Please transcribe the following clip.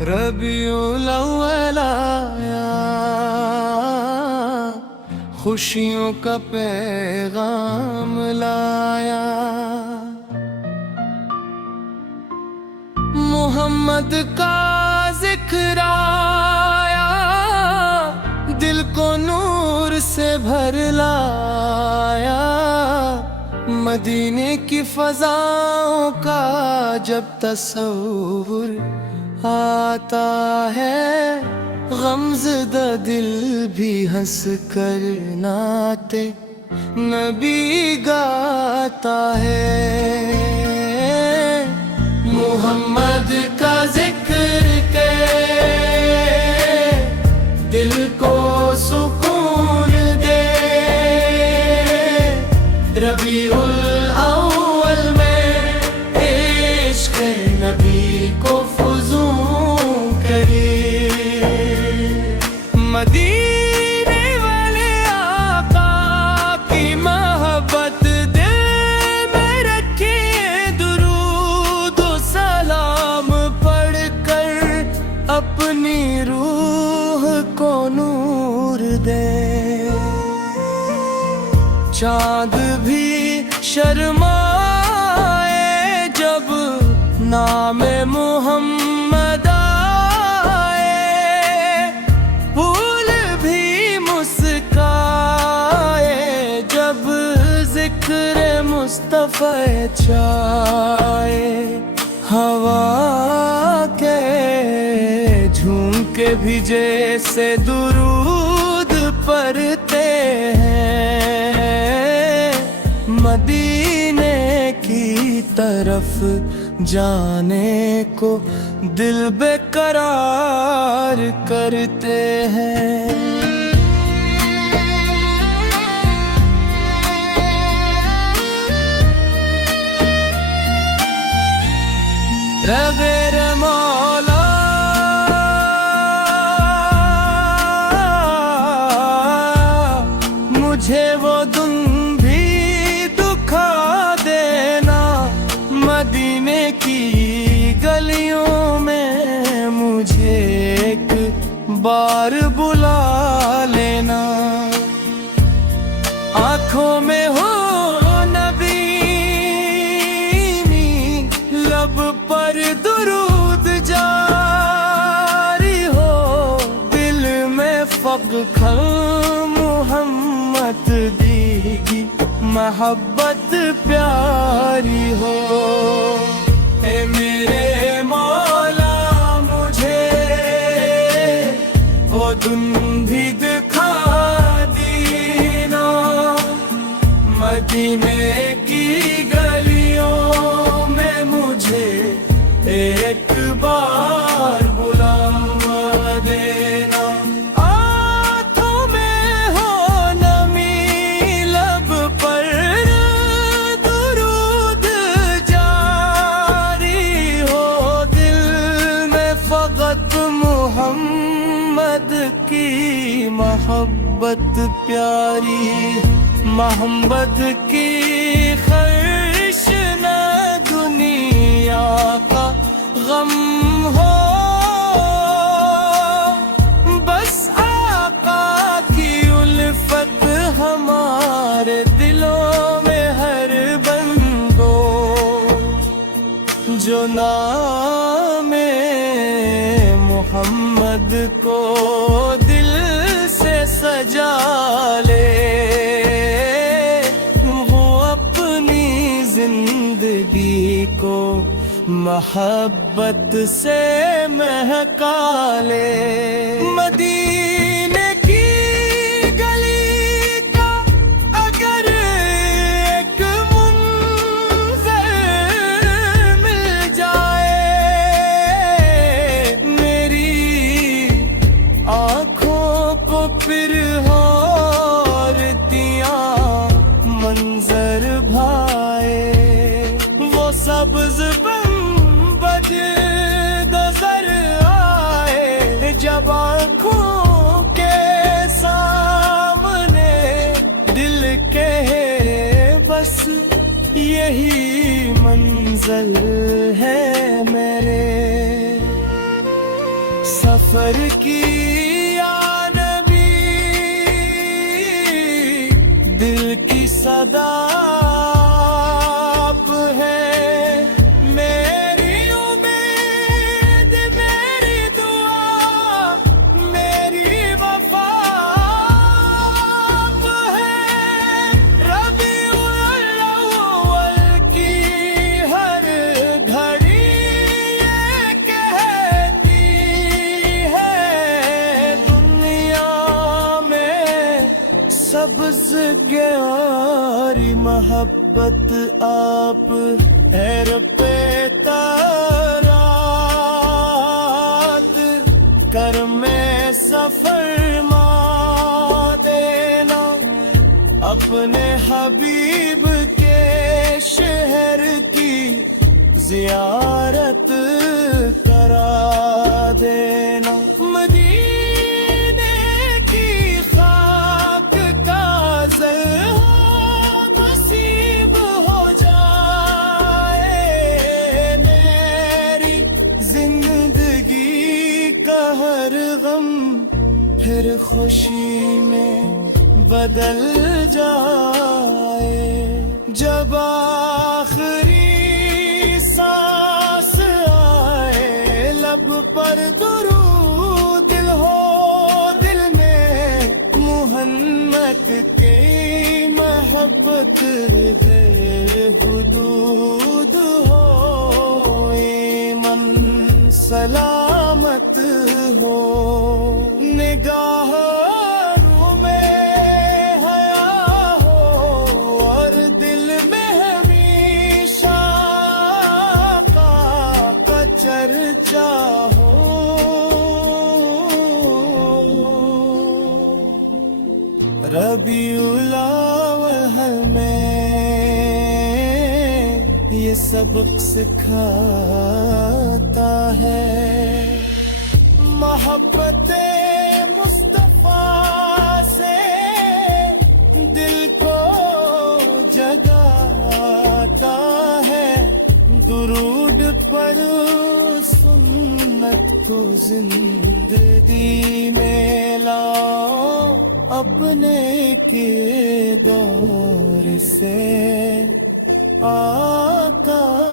ربیع الاول آیا، خوشیوں کا پیغام لایا، محمد کا ذکر آیا، دل کو نور سے بھر لایا، مدینے کی فضاؤں کا جب تصور آتا ہے، غمزدہ دل بھی ہنس کر نعت نبی گاتا ہے۔ محمد کا ذکر کے دل کو سکون دے، ربیع الاول میں عشق نبی کو فزوں کرے، مدینے والے آقا کی محبت دل میں رکھیے، درود و سلام پڑھ کر اپنی روح کو نور دے، چاند بھی شرمائے جب نام محمد آئے، پھول بھی مسکائے جب ذکر مصطفیٰ چائے، ہوا کے جھونکے بھی جیسے درود پڑھتے ہیں، مدینے کی طرف جانے کو دل بے قرار کرتے ہیں۔ غیر مولا مجھے وہ دن بھی دکھا دینا، مدینے کی گلیوں میں مجھے ایک بار بلا لینا، آنکھوں میں ہو نبی، لب پر درود جاری ہو، دل میں فخر محمد دیگی محبت پیاری ہو، اے میرے مولا مجھے وہ دن بھی دکھا دینا، مدینے کی گلیوں میں مجھے ایک بار بلا دینا، ہاتھوں میں ہو نمی، لب پر درود جاری ہو، دل میں فقط محمد کی محبت پیاری، محمد کی خواہش نہ دنیا کا غم ہو، بس آقا کی الفت ہمارے دلوں میں ہر بند ہو، جو نام محمد کو دل سے سجا لے، وہ اپنی زندگی کو محبت سے مہکا لے، مدینے کی گلی کا اگر ایک منظر مل جائے، میری آنکھوں کو پھر اور دیا منظر بھائے، وہ سبز گنبد نظر آئے جب آنکھوں کے سامنے، دل کہے بس یہی منزل ہے میرے، سفر کی یا نبی دل کی صدا آپ ہے میری امید میری دعا میری وفا آپ ہے ربیع الاول کی ہر گھڑی یہ کہتی ہے دنیا میں سبز گیاری محبت آپ ہیر پہ تاراد کر میں سفر ماں دینا اپنے حبیب کے شہر کی زیارت کرا دینا مدینے کی خاک کا زلہ نصیب ہو جائے میری زندگی کا ہر غم پھر خوشی میں بدل جائے جب آخری سانس آئے لب پر درود دل ہو دل میں محمد کی محبت بے حدود ہو ایمن سلامت ہو نگاہوں میں حیا ہو اور دل میں ہمیشہ آقا کا چرچا ہو ربیع الاول میں یہ سبق سکھاتا ہے محبت مصطفیٰ سے دل کو جگاتا ہے درود پڑھ سنت کو زندگی میں لاؤ اپنے کے دور سے آقا